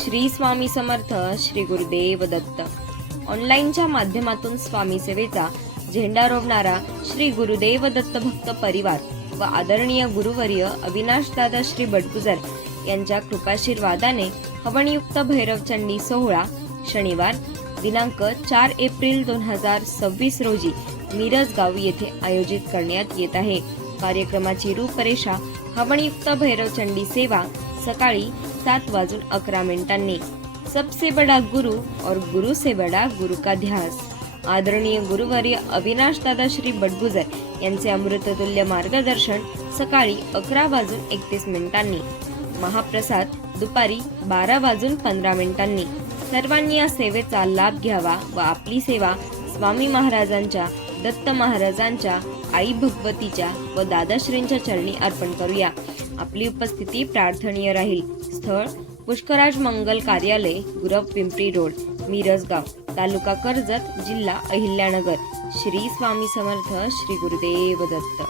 श्री स्वामी समर्थ श्री गुरुदेव दत्त। ऑनलाईनच्या माध्यमातून स्वामी सेवेचा झेंडा रोवणारा श्री गुरुदेव दत्त भक्त परिवार व आदरणीय गुरुवर्य अविनाश दादा श्री बडगुजर यांच्या कृपाशीर्वादाने हवनयुक्त भैरवचंडी सोहळा शनिवार दिनांक 4 एप्रिल 2026 रोजी मिरजगाव येथे आयोजित करण्यात येत आहे। कार्यक्रमाची रूपरेषा हवनयुक्त भैरवचंडी सेवा सकाळी 7:11 सबसे बड़ा गुरु और गुरु से बड़ा गुरु का ध्यास। आदरणीय गुरुवर्य अविनाश दादा श्री बडगुजर यांचे अमृततुल्य मार्गदर्शन सकाळी 11:31 महाप्रसाद दुपारी 12:15 सर्वांनी या सेवेचा लाभ घ्यावा व आपली सेवा स्वामी महाराजांच्या दत्त महाराजांच्या आई भगवतीच्या व दादाश्रींच्या चरणी अर्पण करूया। आपली उपस्थिती प्रार्थनीय राहील। स्थळ पुष्कराज मंगल कार्यालय गुरव पिंपरी रोड मिरजगाव तालुका कर्जत जिल्हा अहिल्यानगर। श्री स्वामी समर्थ श्री गुरुदेव दत्त।